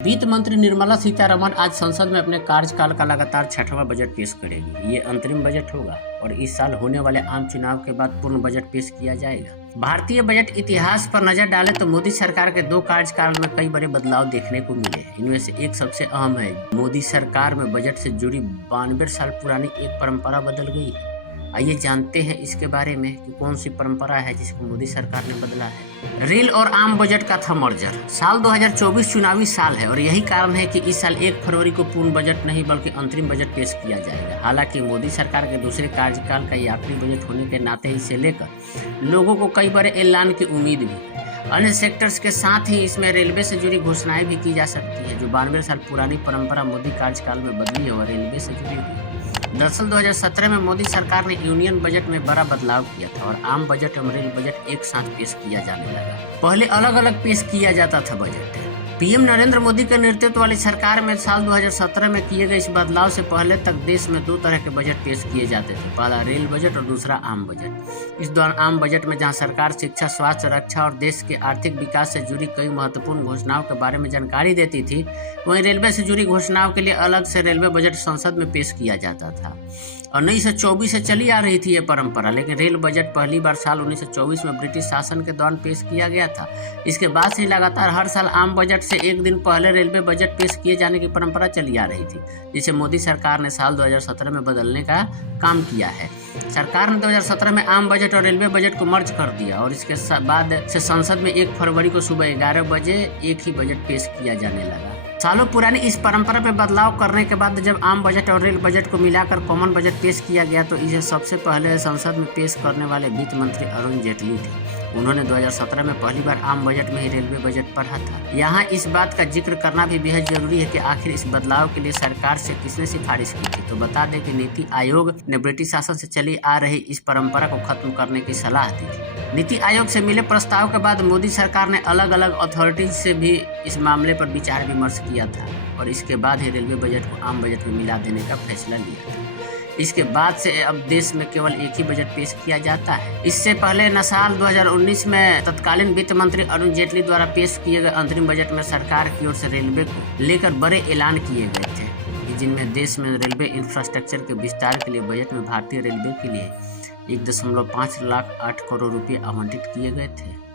वित्त मंत्री निर्मला सीतारमण आज संसद में अपने कार्यकाल का लगातार छठवां बजट पेश करेगी। ये अंतरिम बजट होगा और इस साल होने वाले आम चुनाव के बाद पूर्ण बजट पेश किया जाएगा। भारतीय बजट इतिहास पर नजर डालें तो मोदी सरकार के 2 कार्यकाल में कई बड़े बदलाव देखने को मिले हैं। इनमें से एक सबसे अहम है, मोदी सरकार में बजट से जुड़ी 92 साल पुरानी एक परंपरा बदल गई है। आइए जानते हैं इसके बारे में कि कौन सी परंपरा है जिसको मोदी सरकार ने बदला है। रेल और आम बजट का था मर्जर। साल 2024 चुनावी साल है और यही कारण है कि इस साल 1 फरवरी को पूर्ण बजट नहीं बल्कि अंतरिम बजट पेश किया जाएगा। हालांकि मोदी सरकार के दूसरे कार्यकाल का ये आखिरी बजट होने के नाते इसे लेकर लोगों को कई बड़े ऐलान की उम्मीद भी है। अन्य सेक्टर्स के साथ ही इसमें रेलवे से जुड़ी घोषणाएं भी की जा सकती है, जो 92 साल पुरानी परंपरा मोदी कार्यकाल में बदली है और रेलवे से जुड़ी हुई। दरअसल 2017 में मोदी सरकार ने यूनियन बजट में बड़ा बदलाव किया था और आम बजट और रेल बजट एक साथ पेश किया जाने लगा। पहले अलग अलग पेश किया जाता था बजट। पीएम नरेंद्र मोदी के नेतृत्व वाली सरकार में साल 2017 में किए गए इस बदलाव से पहले तक देश में 2 तरह के बजट पेश किए जाते थे, पहला रेल बजट और दूसरा आम बजट। इस दौरान आम बजट में जहां सरकार शिक्षा, स्वास्थ्य, रक्षा और देश के आर्थिक विकास से जुड़ी कई महत्वपूर्ण घोषणाओं के बारे में जानकारी देती थी, वहीं रेलवे से जुड़ी घोषणाओं के लिए अलग से रेलवे बजट संसद में पेश किया जाता था। 1924 से चली आ रही थी ये परंपरा, लेकिन रेल बजट पहली बार साल 1924 में ब्रिटिश शासन के दौरान पेश किया गया था। इसके बाद से लगातार हर साल आम बजट से एक दिन पहले रेलवे बजट पेश किए जाने की परंपरा चली आ रही थी, जिसे मोदी सरकार ने साल 2017 में बदलने का काम किया है। सरकार ने 2017 में आम बजट और रेलवे बजट को मर्ज कर दिया और इसके बाद से संसद में 1 फरवरी को सुबह 11 बजे एक ही बजट पेश किया जाने लगा। सालों पुरानी इस परंपरा में बदलाव करने के बाद जब आम बजट और रेल बजट को मिलाकर कॉमन बजट पेश किया गया तो इसे सबसे पहले संसद में पेश करने वाले वित्त मंत्री अरुण जेटली थे। उन्होंने 2017 में पहली बार आम बजट में ही रेलवे बजट पढ़ा था। यहाँ इस बात का जिक्र करना भी बेहद जरूरी है कि आखिर इस बदलाव के लिए सरकार से किसने सिफारिश की थी। तो बता दें कि नीति आयोग ने ब्रिटिश शासन से चली आ रही इस परंपरा को खत्म करने की सलाह दी थी। नीति आयोग से मिले प्रस्ताव के बाद मोदी सरकार ने अलग अलग अथॉरिटीज से भी इस मामले पर विचार विमर्श किया था और इसके बाद ही रेलवे बजट को आम बजट में मिला देने का फैसला लिया था। इसके बाद से अब देश में केवल एक ही बजट पेश किया जाता है। इससे पहले न साल 2019 में तत्कालीन वित्त मंत्री अरुण जेटली द्वारा पेश किए गए अंतरिम बजट में सरकार की ओर से रेलवे को लेकर बड़े ऐलान किए गए थे, जिनमें देश में रेलवे इंफ्रास्ट्रक्चर के विस्तार के लिए बजट में भारतीय रेलवे के लिए 1.5 लाख 8 करोड़ रुपये आवंटित किए गए थे।